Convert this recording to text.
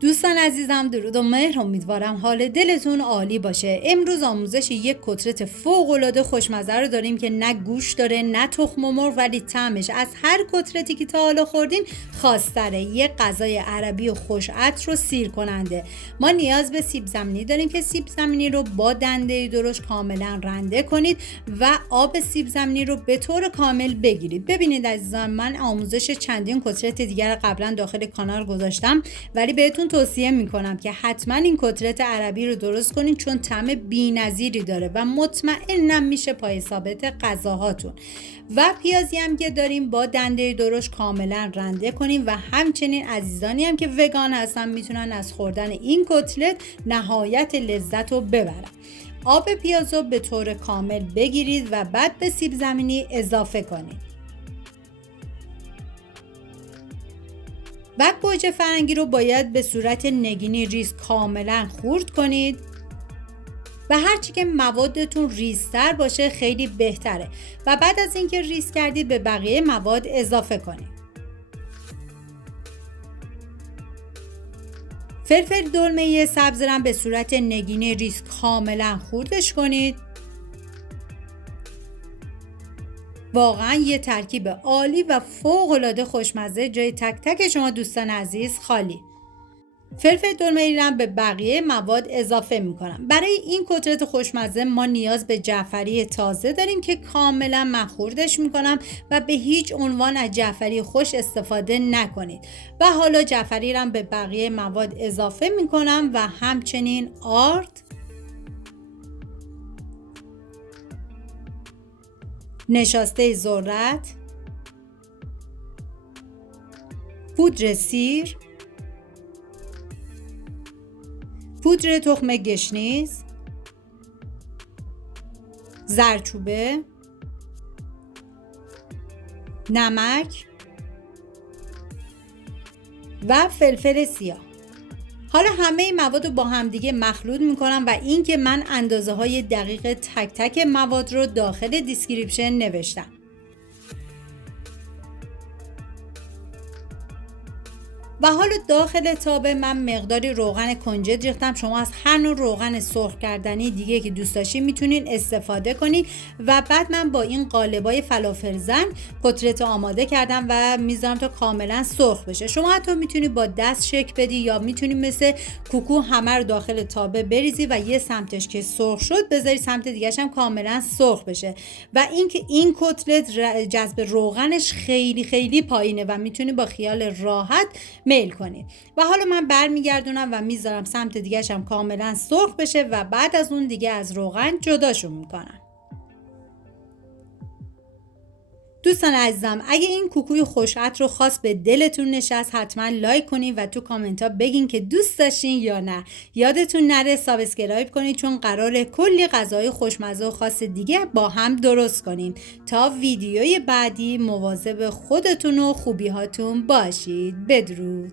دوستان عزیزم درود و مهر، امیدوارم حال دلتون عالی باشه. امروز آموزش یک کتلت فوق‌العاده خوشمزه رو داریم که نه گوشت داره نه تخم مرغ، ولی طعمش از هر کتلتی که تا حالا خوردین خاص‌تره. یک غذای عربی و خوش عطر و سیر کننده. ما نیاز به سیب زمینی داریم که سیب زمینی رو با دنده درشت کاملا رنده کنید و آب سیب زمینی رو به طور کامل بگیرید. ببینید عزیزان، من آموزش چندین کتلت دیگر قبلا داخل کانال گذاشتم، ولی بهتون توصیه میکنم که حتما این کتلت عربی رو درست کنین، چون طعم بی‌نظیری داره و مطمئنم میشه پای ثابت غذاهاتون. و پیازی هم که داریم با دنده درشت کاملا رنده کنیم و همچنین عزیزانی هم که وگان هستن میتونن از خوردن این کتلت نهایت لذت رو ببرن. آب پیاز رو به طور کامل بگیرید و بعد به سیب زمینی اضافه کنید. و گوجه فرنگی رو باید به صورت نگینی ریز کاملا خورد کنید و هرچی که موادتون ریزتر باشه خیلی بهتره. و بعد از اینکه ریز کردید به بقیه مواد اضافه کنید. فلفل دلمه سبز رو به صورت نگینی ریز کاملا خوردش کنید. واقعا یه ترکیب عالی و فوق‌العاده خوشمزه جای تک تک شما دوستان عزیز خالی. فلفل دلمه رو به بقیه مواد اضافه میکنم. برای این کتلت خوشمزه ما نیاز به جعفری تازه داریم که کاملا من خوردش میکنم و به هیچ عنوان از جعفری خوش استفاده نکنید. و حالا جعفری رو به بقیه مواد اضافه میکنم و همچنین آرد، نشاسته ذرت، پودر سیر، پودر تخم گشنیز، زردچوبه، نمک و فلفل سیاه. حالا همه این مواد رو با همدیگه مخلوط میکنم و این که من اندازه های دقیق تک تک مواد رو داخل دیسکریپشن نوشتم. و حالا داخل تابه من مقداری روغن کنجد ریختم. شما از هر نوع روغن سرخ کردنی دیگه که دوست داشتین میتونین استفاده کنین. و بعد من با این قالبای فلافل زن کتلت آماده کردم و میذارم تا کاملا سرخ بشه. شما حتی میتونی با دست شکل بدی یا میتونی مثل کوکو همه رو داخل تابه بریزی و یه سمتش که سرخ شد بذاری سمت دیگه‌ش هم کاملا سرخ بشه. و اینکه این کتلت جذب روغنش خیلی خیلی پایینه و میتونی با خیال راحت میل کنید. و حالا من برمیگردونم و میذارم سمت دیگه‌ش هم کاملا سرخ بشه و بعد از اون دیگه از روغن جداشون میکنم. دوستان عزیزم، اگه این کوکوی خوش عطر رو خاص به دلتون نشست حتما لایک کنید و تو کامنت ها بگین که دوست داشتین یا نه. یادتون نره سابسکرایب کنید، چون قراره کلی غذای خوشمزه و خاص دیگه با هم درست کنیم. تا ویدیوی بعدی مواظب خودتون و خوبی هاتون باشید. بدرود.